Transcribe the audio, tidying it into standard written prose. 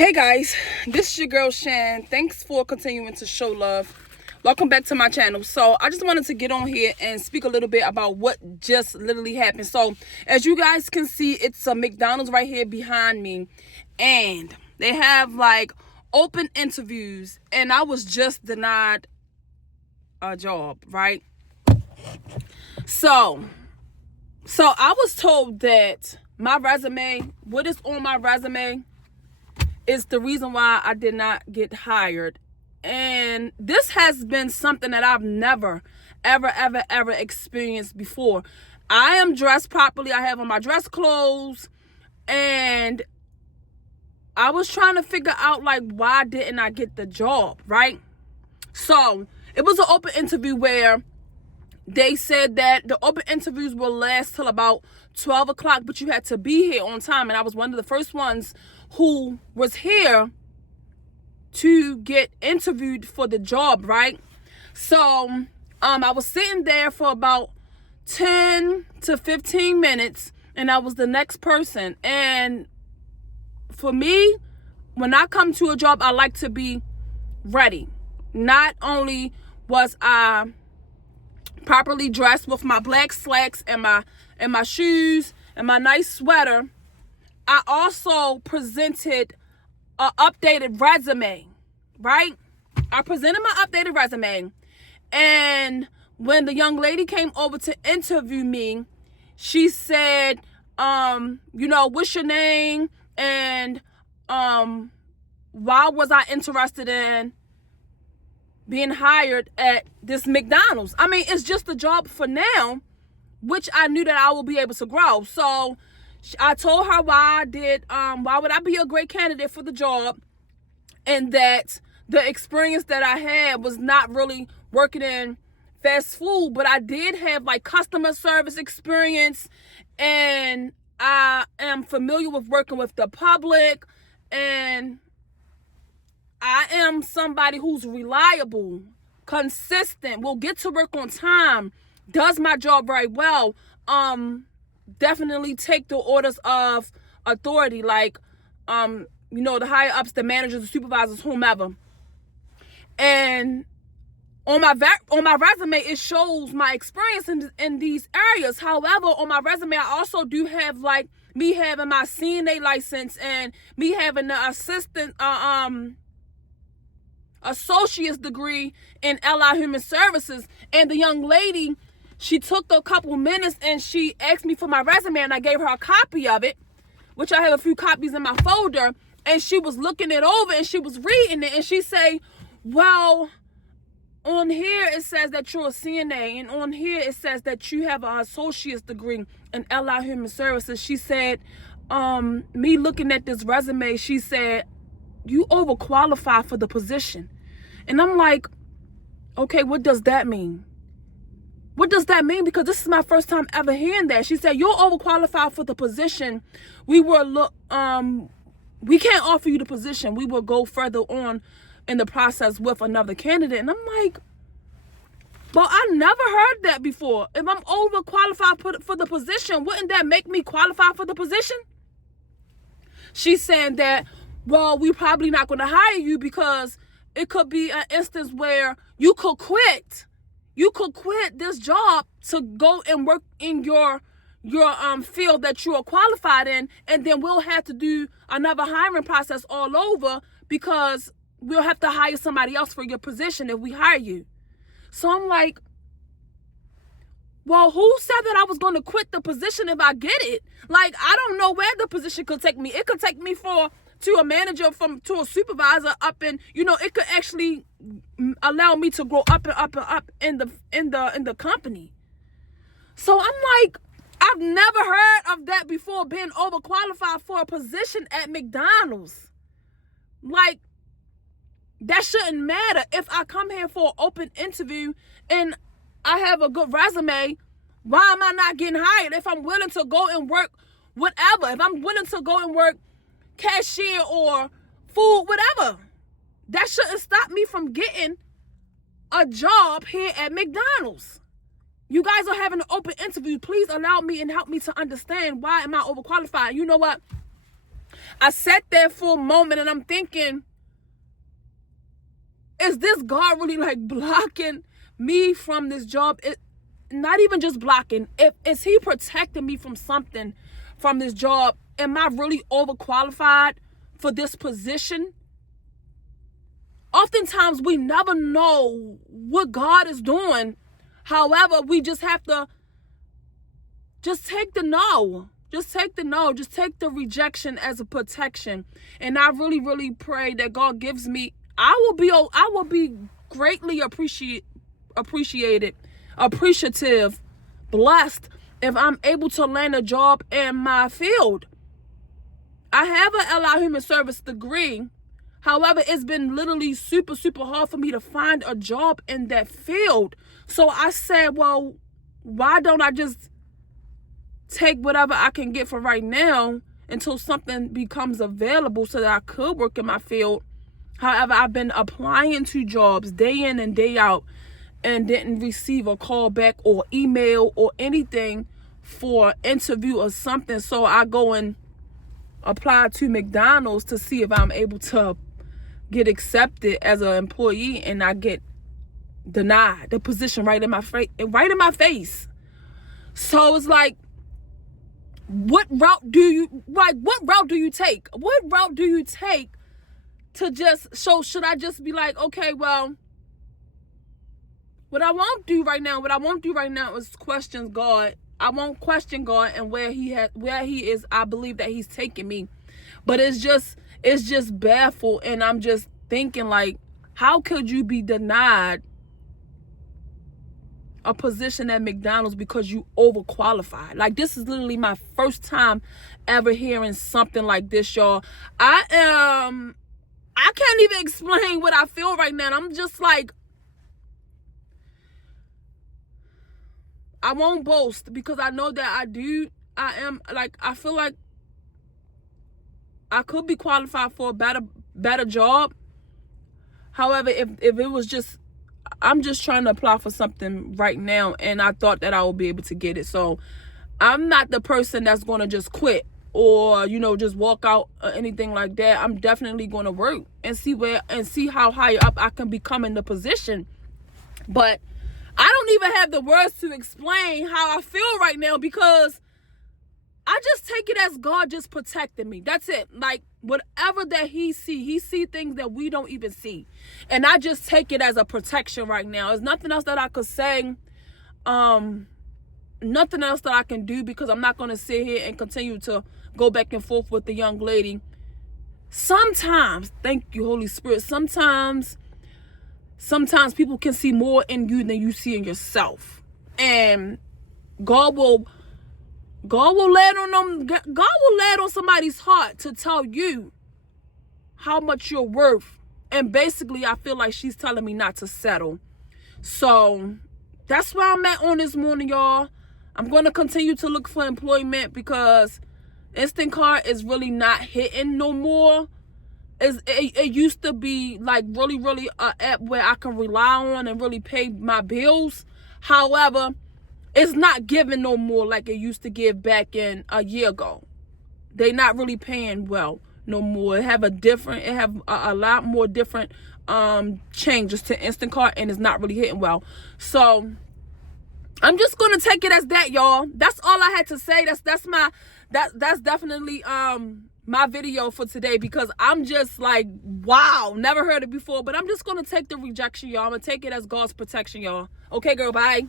Hey guys, this is your girl Shan. Thanks for continuing to show love. Welcome back to my channel. So I just wanted to get on here and speak a little bit about what just literally happened. So as you guys can see, it's a McDonald's right here behind me, and they have like open interviews, and I was just denied a job, right? So I was told that my resume, what is on my resume, is the reason why I did not get hired. And this has been something that I've never, ever experienced before. I am dressed properly. I have on my dress clothes. And I was trying to figure out, like, why didn't I get the job, right? So it was an open interview where they said that the open interviews will last till about 12 o'clock, but you had to be here on time. And I was one of the first ones who was here to get interviewed for the job, right? So I was sitting there for about 10 to 15 minutes, and I was the next person. And for me, when I come to a job, I like to be ready. Not only was I properly dressed with my black slacks and my shoes and my nice sweater, I also presented an updated resume, right? I presented my updated resume, and when the young lady came over to interview me, she said, what's your name, and why was I interested in being hired at this McDonald's? I mean, it's just a job for now, which I knew that I will be able to grow. So I told her why would I be a great candidate for the job, and that the experience that I had was not really working in fast food, but I did have like customer service experience, and I am familiar with working with the public, and I am somebody who's reliable, consistent, will get to work on time, does my job very well, definitely take the orders of authority, like, the higher ups, the managers, the supervisors, whomever. And on my resume, it shows my experience in these areas. However, on my resume, I also do have like me having my CNA license and me having the associate's degree in Allied Human Services. And the young lady, she took a couple minutes and she asked me for my resume, and I gave her a copy of it, which I have a few copies in my folder. And she was looking it over and she was reading it, and she say, well, on here it says that you're a CNA, and on here it says that you have an associate's degree in Allied Human Services. She said, me looking at this resume, she said, you overqualified for the position. And I'm like, okay, what does that mean? What does that mean? Because this is my first time ever hearing that. She said, you're overqualified for the position. We can't offer you the position. We will go further on in the process with another candidate. And I'm like, well, I never heard that before. If I'm overqualified for the position, wouldn't that make me qualified for the position? She's saying that, well, we're probably not going to hire you because it could be an instance where you could quit. You could quit this job to go and work in your field that you are qualified in, and then we'll have to do another hiring process all over because we'll have to hire somebody else for your position if we hire you. So I'm like, well, who said that I was going to quit the position if I get it? Like, I don't know where the position could take me. It could take me to a manager, to a supervisor, up, and it could actually allow me to grow up and up and up in the company. So I'm like, I've never heard of that before, being overqualified for a position at McDonald's. Like, that shouldn't matter. If I come here for an open interview and I have a good resume, why am I not getting hired? If I'm willing to go and work whatever, if I'm willing to go and work cashier or food, whatever, that shouldn't stop me from getting a job here at McDonald's. You guys are having an open interview. Please allow me and help me to understand, why am I overqualified? You know what? I sat there for a moment and I'm thinking, is this God really like blocking me from this job? Not even just blocking. Is he protecting me from something from this job? Am I really overqualified for this position? Oftentimes we never know what God is doing. However, we just have to just take the no. Just take the no. Just take the rejection as a protection. And I really, really pray that God gives me, I will be greatly appreciative, blessed if I'm able to land a job in my field. I have an Allied Human Service degree. However, it's been literally super, super hard for me to find a job in that field. So I said, well, why don't I just take whatever I can get for right now until something becomes available so that I could work in my field. However, I've been applying to jobs day in and day out and didn't receive a call back or email or anything for interview or something. So I go and apply to McDonald's to see if I'm able to get accepted as an employee, and I get denied the position right in my face. So it's like, what route do you take? What route do you take to just should I just be like, okay, well, what I won't do right now is question God. I won't question God and where he is. I believe that he's taking me. But it's just baffled, and I'm just thinking, like, how could you be denied a position at McDonald's because you overqualified? Like, this is literally my first time ever hearing something like this, y'all. I can't even explain what I feel right now. I'm just like, I won't boast because I know that I feel like I could be qualified for a better job. However, if it was just, I'm just trying to apply for something right now, and I thought that I would be able to get it. So I'm not the person that's going to just quit or, just walk out or anything like that. I'm definitely going to work and see how high up I can become in the position. But I don't even have the words to explain how I feel right now, because I just take it as God just protecting me. That's it. Like, whatever that he see things that we don't even see. And I just take it as a protection right now. There's nothing else that I could say. Nothing else that I can do, because I'm not going to sit here and continue to go back and forth with the young lady. Sometimes, thank you, Holy Spirit, sometimes people can see more in you than you see in yourself. And God will land on somebody's heart to tell you how much you're worth. And basically, I feel like she's telling me not to settle. So that's where I'm at on this morning, y'all. I'm going to continue to look for employment, because Instacart is really not hitting no more. It used to be like really, really an app where I can rely on and really pay my bills. However, it's not giving no more like it used to give back in a year ago. They not really paying well no more. It have a lot more different changes to Instacart, and it's not really hitting well. So I'm just gonna take it as that, y'all. That's all I had to say. That's definitely my video for today, because I'm just like, wow, never heard it before. But I'm just gonna take the rejection, y'all. I'm gonna take it as God's protection, y'all. Okay, girl, bye.